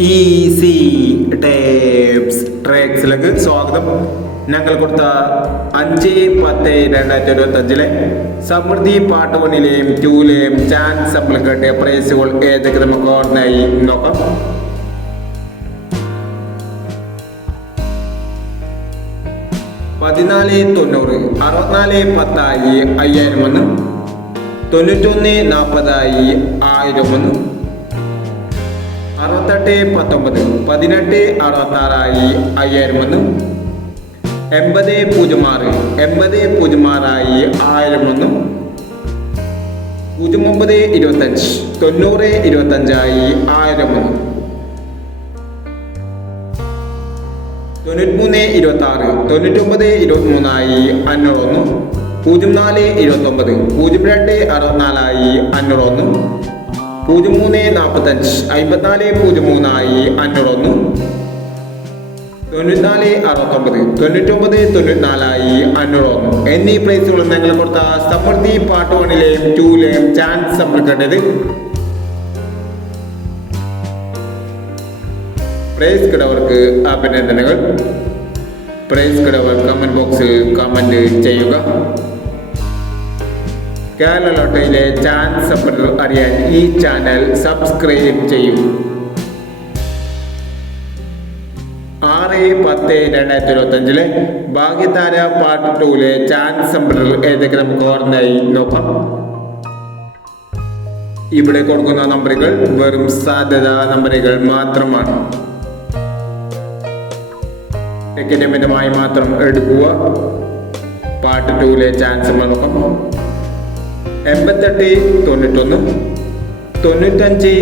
Easy tapes ട്രേക്സിലേക്ക് സ്വാഗതം. ഞങ്ങൾ കൊടുത്ത 5/10/2025 സമൃദ്ധി പാർട്ട് 1-ലെയും 2-ലെയും ചാൻസ് നമ്മൾ കിട്ടിയ പ്രൈസുകൾ ഏതൊക്കെ നമുക്ക് ഓർമ്മയായി നോക്കാം. $14.90 $64.10 5000 $91.40 1000 $68.19 $18.66 5000 $80.06 $80.06 1000 09.25 $90.25 1000 93.26 $99.23 501 04.29 02.64 501 03.45 54.03 501 94.69 99.94 501 എന്നീ പ്രൈസുകൾ ഞങ്ങൾ കൊടുത്ത സമൃദ്ധി പാർട്ട് 1-ലെയും 2-ലെയും ചാൻസ് നമ്മൾ കണ്ടത്. പ്രൈസ് കിടവർക്ക് അഭിനന്ദനങ്ങൾ. പ്രൈസ് കിടവർ കമന്റ് ബോക്സിൽ കമന്റ് ചെയ്യുക. കേരള ലോട്ടറിയിലെ ചാൻസ് നമ്പർ അറിയാൻ ഈ ചാനൽ സബ്സ്ക്രൈബ് ചെയ്യൂ. 6/10/2025 ഭാഗ്യതാര പാർട്ട് 2-ലെ ചാൻസ് നമ്പർ ഏതൊക്കെ നമുക്ക് ഓർമ്മയായി നോക്കാം. ഇവിടെ കൊടുക്കുന്ന നമ്പറുകൾ വെറും സാധ്യതാ നമ്പറുകൾ മാത്രമാണ്. ടിക്കറ്റ് മാത്രം എടുക്കുക. പാർട്ട് 2-ലെ ചാൻസ് നമ്പർ നോക്കാം. 88.91 95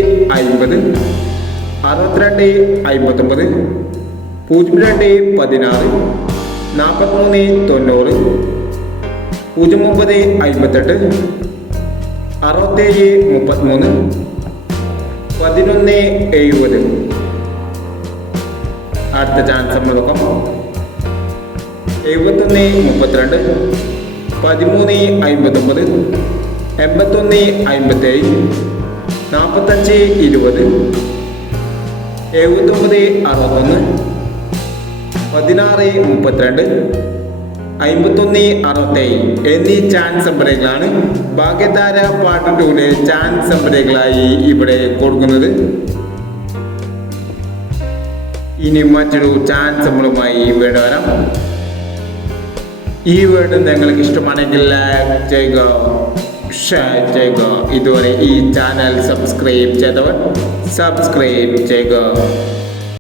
50 62 59 02 16 43 90 09 58 67 33 11 70. അടുത്ത ചാൻസ് നമ്മൾ നോക്കാം. 71 32 13 59 81 57 45 20 79 61 16 32 51 67 എന്നീ ചാൻസ് നമ്പറുകളാണ് ഭാഗ്യതാര പാർട്ട് 2-ലെ ചാൻസ് നമ്പറുകളായി ഇവിടെ കൊടുക്കുന്നത്. ഇനി മറ്റൊരു ചാൻസ് നമ്പറുമായി വീണ്ടും വരാം. ഈ വീഡിയോ നിങ്ങൾക്ക് ഇഷ്ടമാണെങ്കിൽ ലൈക്ക് ചെയ്യുക, ഷെയർ ചെയ്യുക. ഇതുവരെ ഈ ചാനൽ സബ്സ്ക്രൈബ് ചെയ്തവർ സബ്സ്ക്രൈബ് ചെയ്യുക.